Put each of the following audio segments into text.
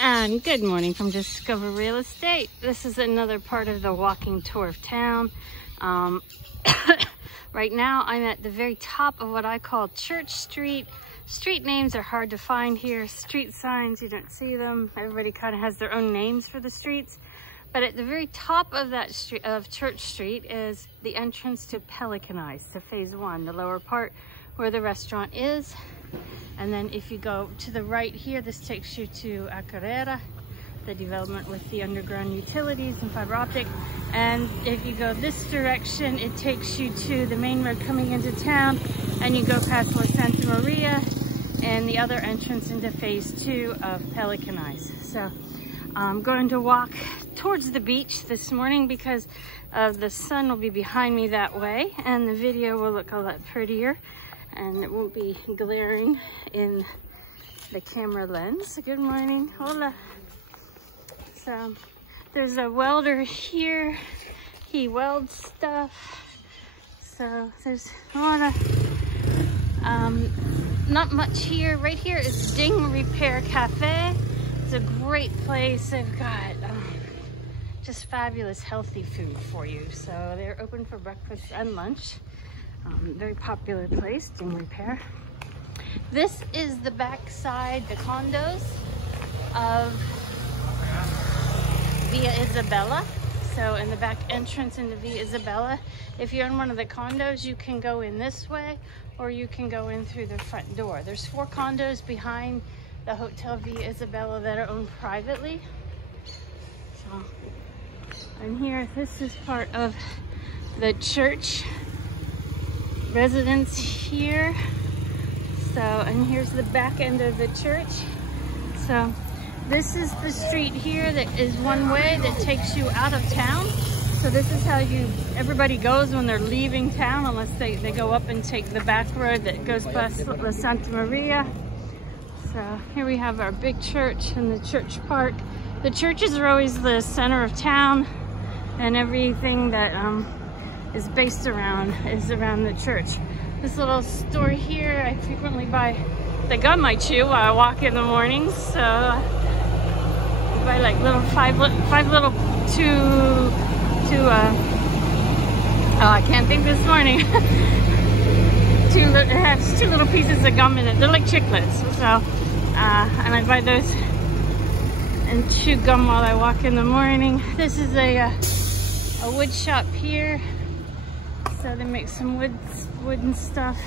And good morning from Discover Real Estate. This is another part of the walking tour of town. Right now I'm at the very top of what I call Church Street. Street names are hard to find here. Street signs, you don't see them. Everybody kind of has their own names for the streets. But at the very top of that street, of Church Street, is the entrance to Pelican Eyes, to Phase I, the lower part where the restaurant is. And then if you go to the right here, this takes you to Nicaragua, the development with the underground utilities and fiber optic. And if you go this direction, it takes you to the main road coming into town, and you go past La Santa Maria and the other entrance into Phase II of Pelican Eyes. So I'm going to walk towards the beach this morning because the sun will be behind me that way, and the video will look a lot prettier and it won't be glaring in the camera lens. Good morning. Hola. So there's a welder here. He welds stuff. So there's a lot of, not much here. Right here is Ding Repair Cafe. It's a great place. They've got just fabulous healthy food for you. So they're open for breakfast and lunch. Very popular place, Ding Repair. This is the back side, the condos of Via Isabella. So in the back entrance into Via Isabella, if you're in one of the condos, you can go in this way or you can go in through the front door. There's 4 condos behind the Hotel Via Isabella that are owned privately. So, and here, this is part of the church residence here. So, and here's the back end of the church. So this is the street here that is one way that takes you out of town. So this is how everybody goes when they're leaving town, unless they go up and take the back road that goes past La Santa Maria. So here we have our big church and the church park. The churches are always the center of town, and everything that is based around the church. This little store here, I frequently buy the gum I chew while I walk in the mornings. So I buy like five little I can't think this morning. It has 2 little pieces of gum in it. They're like chiclets. So and I buy those and chew gum while I walk in the morning. This is a wood shop here. So they make some wooden stuff.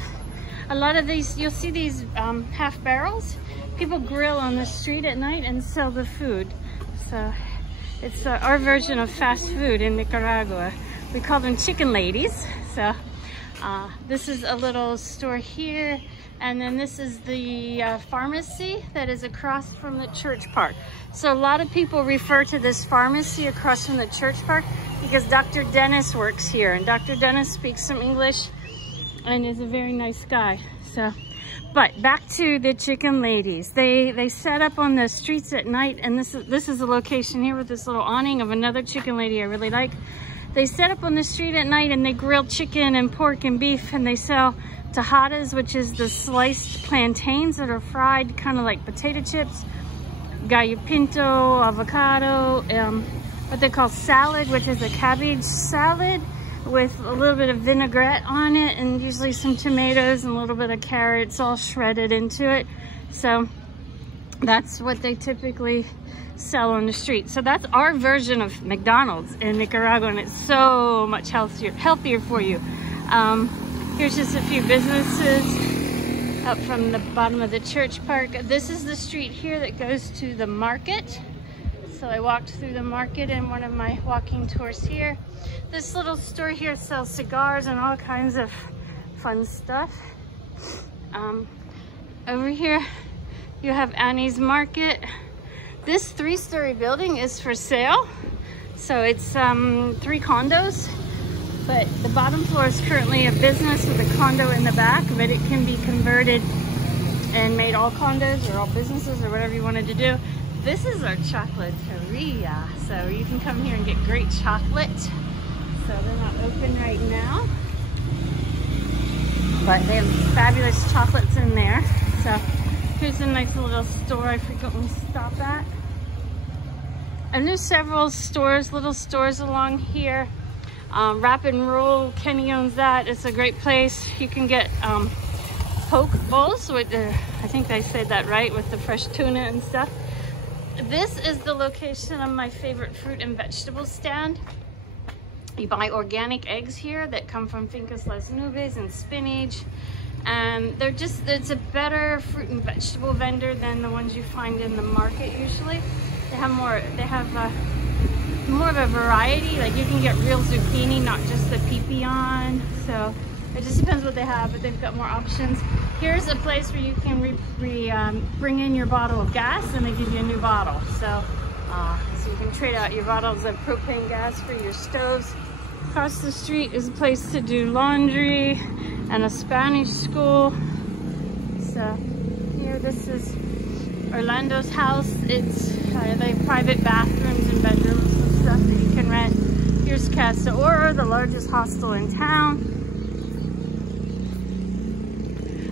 A lot of these, you'll see these half barrels. People grill on the street at night and sell the food. So it's our version of fast food in Nicaragua. We call them chicken ladies. So this is a little store here. And then this is the pharmacy that is across from the church park. So a lot of people refer to this pharmacy across from the church park because Dr. Dennis works here, and Dr. Dennis speaks some English and is a very nice guy. So, but back to the chicken ladies. They set up on the streets at night, and this is a location here with this little awning of another chicken lady I really like. They set up on the street at night and they grill chicken and pork and beef, and they sell tajadas, which is the sliced plantains that are fried kind of like potato chips, gallo pinto, avocado, what they call salad, which is a cabbage salad with a little bit of vinaigrette on it, and usually some tomatoes and a little bit of carrots all shredded into it. So that's what they typically sell on the street. So that's our version of McDonald's in Nicaragua, and it's so much healthier for you. Here's just a few businesses up from the bottom of the church park. This is the street here that goes to the market. So I walked through the market in one of my walking tours here. This little store here sells cigars and all kinds of fun stuff. Over here you have Annie's Market. This 3-story building is for sale. So it's 3 condos. But the bottom floor is currently a business with a condo in the back, but it can be converted and made all condos or all businesses or whatever you wanted to do. This is our chocolateria. So you can come here and get great chocolate. So they're not open right now, but they have fabulous chocolates in there. So here's a nice little store I frequently stop at. And there's several stores, little stores along here. Wrap and Roll, Kenny owns that. It's a great place. You can get poke bowls with I think I said that right, with the fresh tuna and stuff. This is the location of my favorite fruit and vegetable stand. You buy organic eggs here that come from Fincas Las Nubes and spinach. And it's a better fruit and vegetable vendor than the ones you find in the market usually. They have more of a variety. Like you can get real zucchini, not just the pipion. So it just depends what they have, but they've got more options. Here's a place where you can bring in your bottle of gas and they give you a new bottle. So you can trade out your bottles of propane gas for your stoves. Across the street is a place to do laundry and a Spanish school. So here, this is Orlando's house. It's they have private bathrooms and bedrooms and stuff that you can rent. Here's Casa Oro, the largest hostel in town.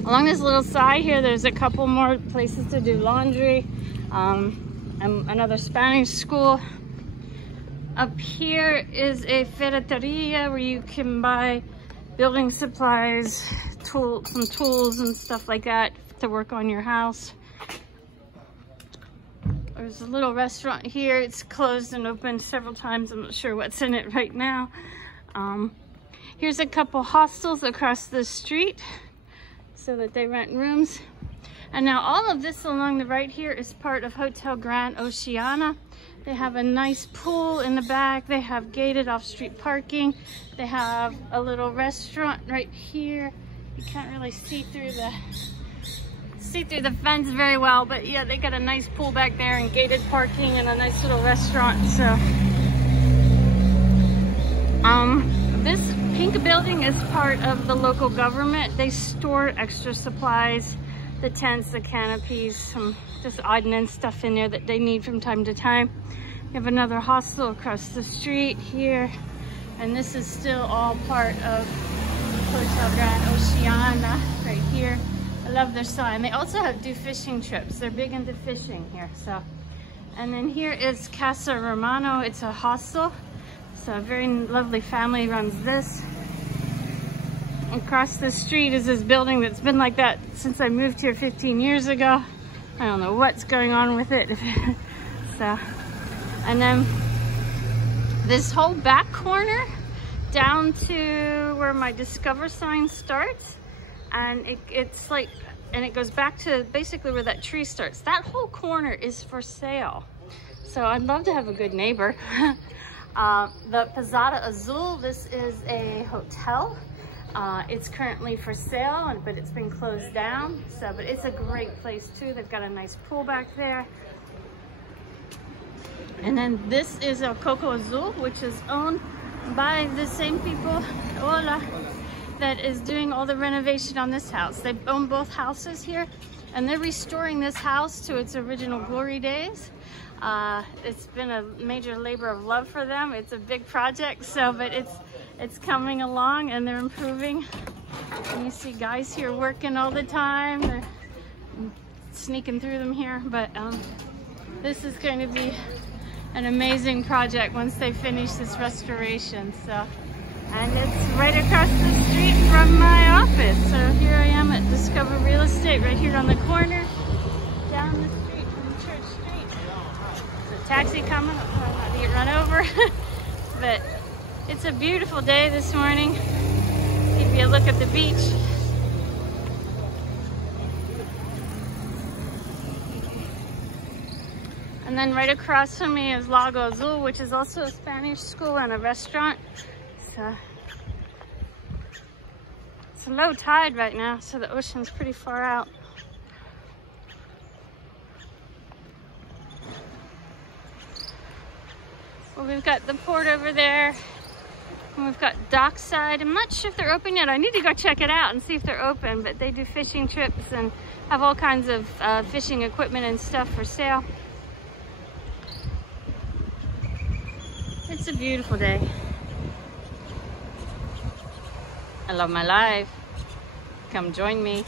Along this little side here, there's a couple more places to do laundry, and another Spanish school. Up here is a ferreteria where you can buy building supplies, some tools and stuff like that to work on your house. There's a little restaurant here. It's closed and opened several times. I'm not sure what's in it right now. Here's a couple hostels across the street so that they rent rooms. And now all of this along the right here is part of Hotel Grand Oceana. They have a nice pool in the back. They have gated off-street parking. They have a little restaurant right here. You can't really see through the fence very well, but yeah, they got a nice pool back there and gated parking and a nice little restaurant. So this pink building is part of the local government. They store extra supplies, the tents, the canopies, some just ordnance stuff in there that they need from time to time. You have another hostel across the street here, and this is still all part of Hotel Grand Oceana right here. I love their sign. They also do fishing trips. They're big into fishing here. So, and then here is Casa Romano. It's a hostel. So a very lovely family runs this. Across the street is this building that's been like that since I moved here 15 years ago. I don't know what's going on with it. So, and then this whole back corner down to where my Discover sign starts, and it's like, and it goes back to basically where that tree starts. That whole corner is for sale. So I'd love to have a good neighbor. The Posada Azul, this is a hotel. It's currently for sale, but it's been closed down. So, but it's a great place too. They've got a nice pool back there. And then this is El Coco Azul, which is owned by the same people, hola, that is doing all the renovation on this house. They own both houses here, and they're restoring this house to its original glory days. It's been a major labor of love for them. It's a big project, so, but it's coming along and they're improving. And you see guys here working all the time. They're sneaking through them here, but this is going to be an amazing project once they finish this restoration. So, and it's right across the street from my office. So here I am at Discover Real Estate, right here on the corner, down the street from Church Street. There's a taxi coming. I'll try not to get run over. But it's a beautiful day this morning. Give you a look at the beach. And then right across from me is Lago Azul, which is also a Spanish school and a restaurant. So it's a low tide right now, so the ocean's pretty far out. Well, we've got the port over there, and we've got dockside. I'm not sure if they're open yet. I need to go check it out and see if they're open, but they do fishing trips and have all kinds of fishing equipment and stuff for sale. It's a beautiful day. I love my life. Come join me.